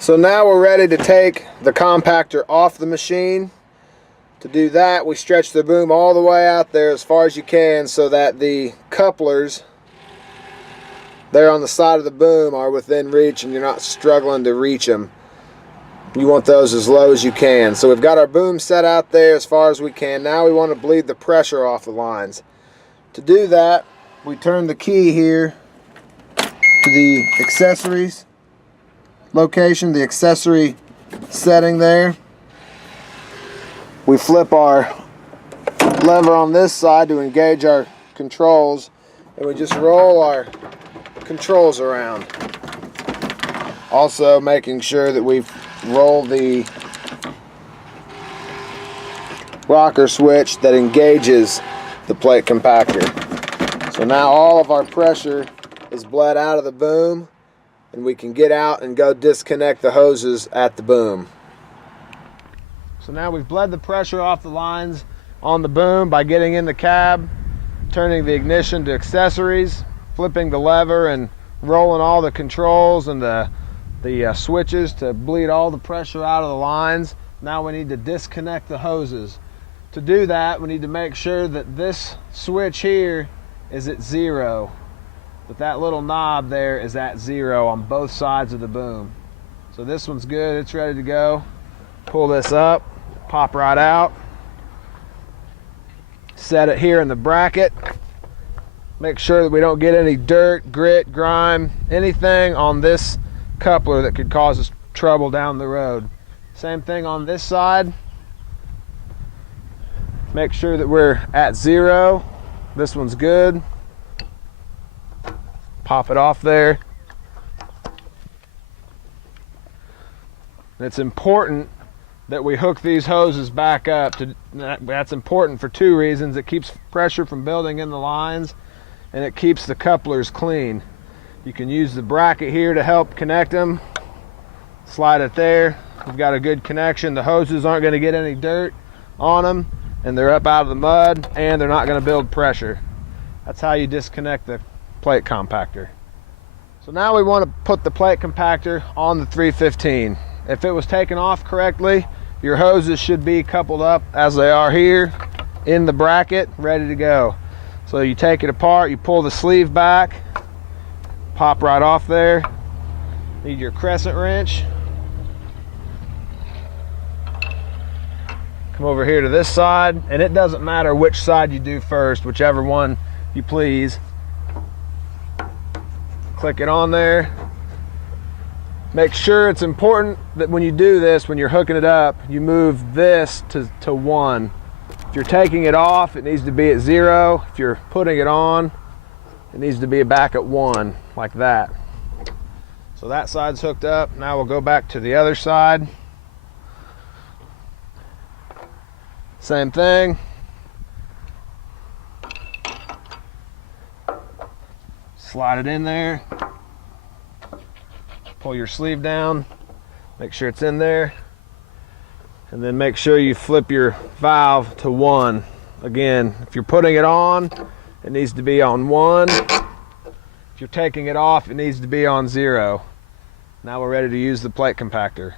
So now we're ready to take the compactor off the machine. To do that, we stretch the boom all the way out there as far as you can so that the couplers there on the side of the boom are within reach and you're not struggling to reach them. You want those as low as you can. So we've got our boom set out there as far as we can. Now we want to bleed the pressure off the lines. To do that, we turn the key here to the accessories location, the accessory setting there. We flip our lever on this side to engage our controls, and we just roll our controls around. Also making sure that we've rolled the rocker switch that engages the plate compactor. So now all of our pressure is bled out of the boom, and we can get out and go disconnect the hoses at the boom. So now we've bled the pressure off the lines on the boom by getting in the cab, turning the ignition to accessories, flipping the lever and rolling all the controls and the switches to bleed all the pressure out of the lines. Now we need to disconnect the hoses. To do that, we need to make sure that this switch here is at 0. That little knob there is at 0 on both sides of the boom. So this one's good, it's ready to go. Pull this up, pop right out. Set it here in the bracket. Make sure that we don't get any dirt, grit, grime, anything on this coupler that could cause us trouble down the road. Same thing on this side. Make sure that we're at 0. This one's good. Pop it off there. It's important that we hook these hoses back up. That's important for 2 reasons. It keeps pressure from building in the lines, and it keeps the couplers clean. You can use the bracket here to help connect them. Slide it there. You've got a good connection. The hoses aren't going to get any dirt on them, and they're up out of the mud, and they're not going to build pressure. That's how you disconnect the plate compactor. So now we want to put the plate compactor on the 315. If it was taken off correctly, your hoses should be coupled up as they are here in the bracket, ready to go. So you take it apart, you pull the sleeve back, pop right off there. Need your crescent wrench. Come over here to this side, and it doesn't matter which side you do first, whichever one you please. Click it on there. Make sure, it's important that when you do this, when you're hooking it up, you move this to 1. If you're taking it off, it needs to be at 0. If you're putting it on, it needs to be back at 1, like that. So that side's hooked up. Now we'll go back to the other side. Same thing. Slide it in there. Pull your sleeve down. Make sure it's in there. And then make sure you flip your valve to 1. Again, if you're putting it on, it needs to be on 1. If you're taking it off, it needs to be on 0. Now we're ready to use the plate compactor.